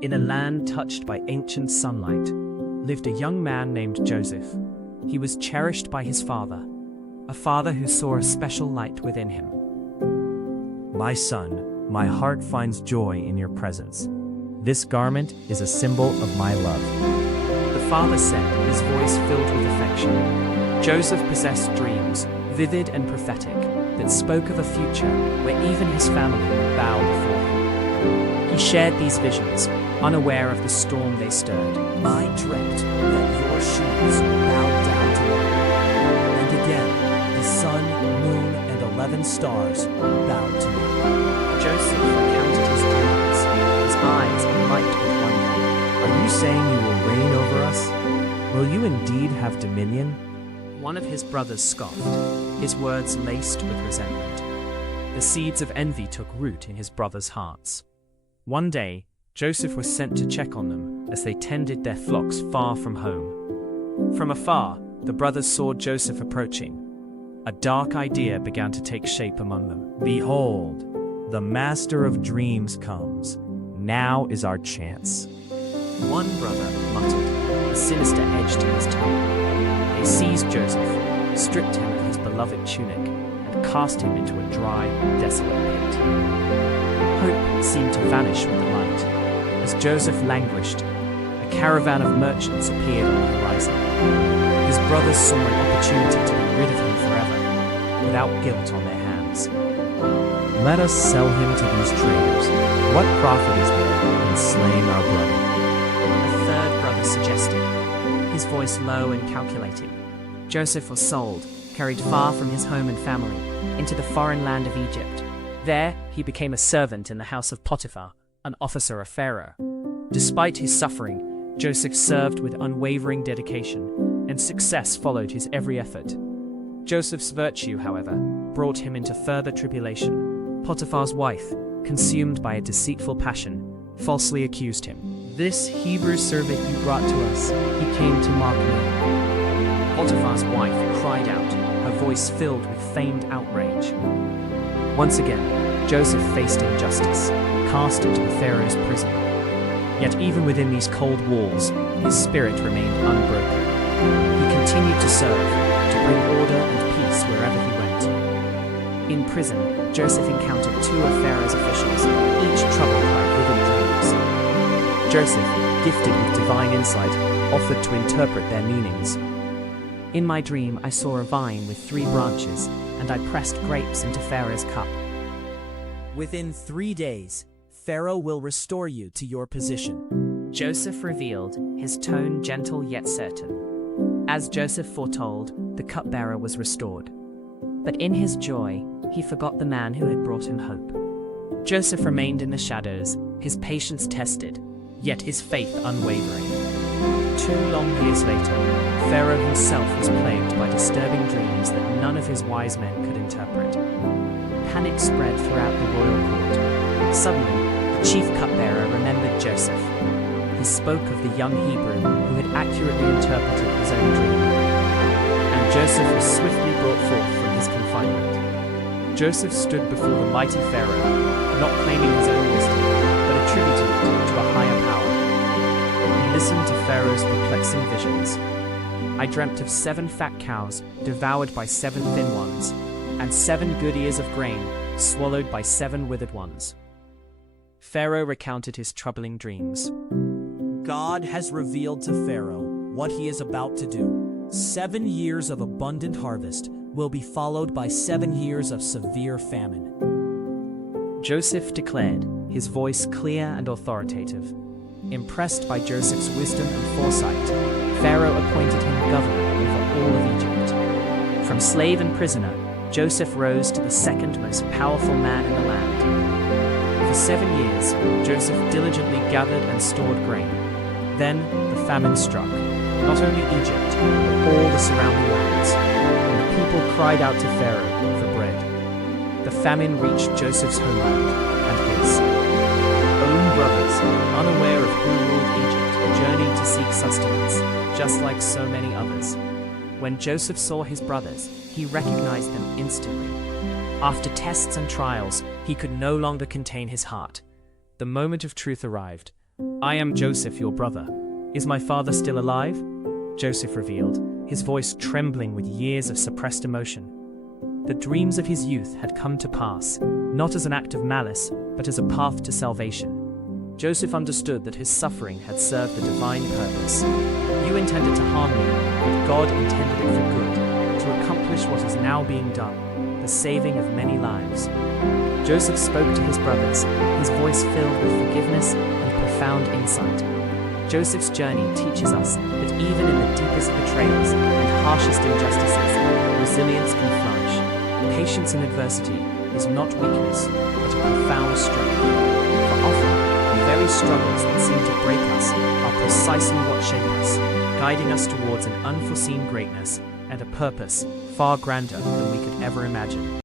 In a land touched by ancient sunlight, lived a young man named Joseph. He was cherished by his father, a father who saw a special light within him. My son, my heart finds joy in your presence. This garment is a symbol of my love. The father said, his voice filled with affection. Joseph possessed dreams, vivid and prophetic, that spoke of a future where even his family would bow before him. He shared these visions, unaware of the storm they stirred. I dreamt that your shoes bowed down to me. And again, the sun, moon, and 11 stars bowed to me. Joseph recounted his dreams, his eyes alight with wonder. Are you saying you will reign over us? Will you indeed have dominion? One of his brothers scoffed, his words laced with resentment. The seeds of envy took root in his brothers' hearts. One day, Joseph was sent to check on them as they tended their flocks far from home. From afar, the brothers saw Joseph approaching. A dark idea began to take shape among them. Behold, the master of dreams comes. Now is our chance. One brother muttered, a sinister edge to his tongue. They seized Joseph, stripped him of his beloved tunic, and cast him into a dry, desolate pit. Hope seemed to vanish with the light. As Joseph languished, a caravan of merchants appeared on the horizon. His brothers saw an opportunity to be rid of him forever, without guilt on their hands. Let us sell him to these traders. What profit is there in slaying our brother? A third brother suggested, his voice low and calculating. Joseph was sold, carried far from his home and family, into the foreign land of Egypt. There, he became a servant in the house of Potiphar, an officer of Pharaoh. Despite his suffering, Joseph served with unwavering dedication, and success followed his every effort. Joseph's virtue, however, brought him into further tribulation. Potiphar's wife, consumed by a deceitful passion, falsely accused him. "This Hebrew servant you brought to us, he came to mock me." Potiphar's wife cried out, her voice filled with feigned outrage. Once again, Joseph faced injustice, cast into the Pharaoh's prison. Yet even within these cold walls, his spirit remained unbroken. He continued to serve, to bring order and peace wherever he went. In prison, Joseph encountered two of Pharaoh's officials, each troubled by vivid dreams. Joseph, gifted with divine insight, offered to interpret their meanings. "In my dream, I saw a vine with 3 branches, and I pressed grapes into Pharaoh's cup. Within 3 days, Pharaoh will restore you to your position." Joseph revealed, his tone gentle yet certain. As Joseph foretold, the cupbearer was restored. But in his joy, he forgot the man who had brought him hope. Joseph remained in the shadows, his patience tested, yet his faith unwavering. 2 long years later, Pharaoh himself was plagued by disturbing dreams that none of his wise men could interpret. Panic spread throughout the royal court. Suddenly, the chief cupbearer remembered Joseph. He spoke of the young Hebrew who had accurately interpreted his own dream. And Joseph was swiftly brought forth from his confinement. Joseph stood before the mighty Pharaoh, not claiming his own wisdom, but attributing it to a higher power. He listened to Pharaoh's perplexing visions. "I dreamt of 7 fat cows devoured by 7 thin ones, and 7 good ears of grain swallowed by 7 withered ones." Pharaoh recounted his troubling dreams. God has revealed to Pharaoh what he is about to do. 7 years of abundant harvest will be followed by 7 years of severe famine. Joseph declared, his voice clear and authoritative. Impressed by Joseph's wisdom and foresight, Pharaoh appointed him governor over all of Egypt. From slave and prisoner, Joseph rose to the second most powerful man in the land. For 7 years, Joseph diligently gathered and stored grain. Then the famine struck, not only Egypt, but all the surrounding lands, and the people cried out to Pharaoh for bread. The famine reached Joseph's homeland and his. Own brothers, unaware of who ruled Egypt, journeyed to seek sustenance, just like so many others. When Joseph saw his brothers, he recognized them instantly. After tests and trials, he could no longer contain his heart. The moment of truth arrived. "I am Joseph, your brother. Is my father still alive?" Joseph revealed, his voice trembling with years of suppressed emotion. The dreams of his youth had come to pass, not as an act of malice, but as a path to salvation. Joseph understood that his suffering had served the divine purpose. "You intended to harm me, but God intended it for good, to accomplish what is now being done, the saving of many lives." Joseph spoke to his brothers, his voice filled with forgiveness and profound insight. Joseph's journey teaches us that even in the deepest betrayals and harshest injustices, resilience can flourish. Patience in adversity is not weakness, but a profound strength. For often, the very struggles that seem to break us are precisely what shape us, guiding us towards an unforeseen greatness and a purpose far grander than we could ever imagine.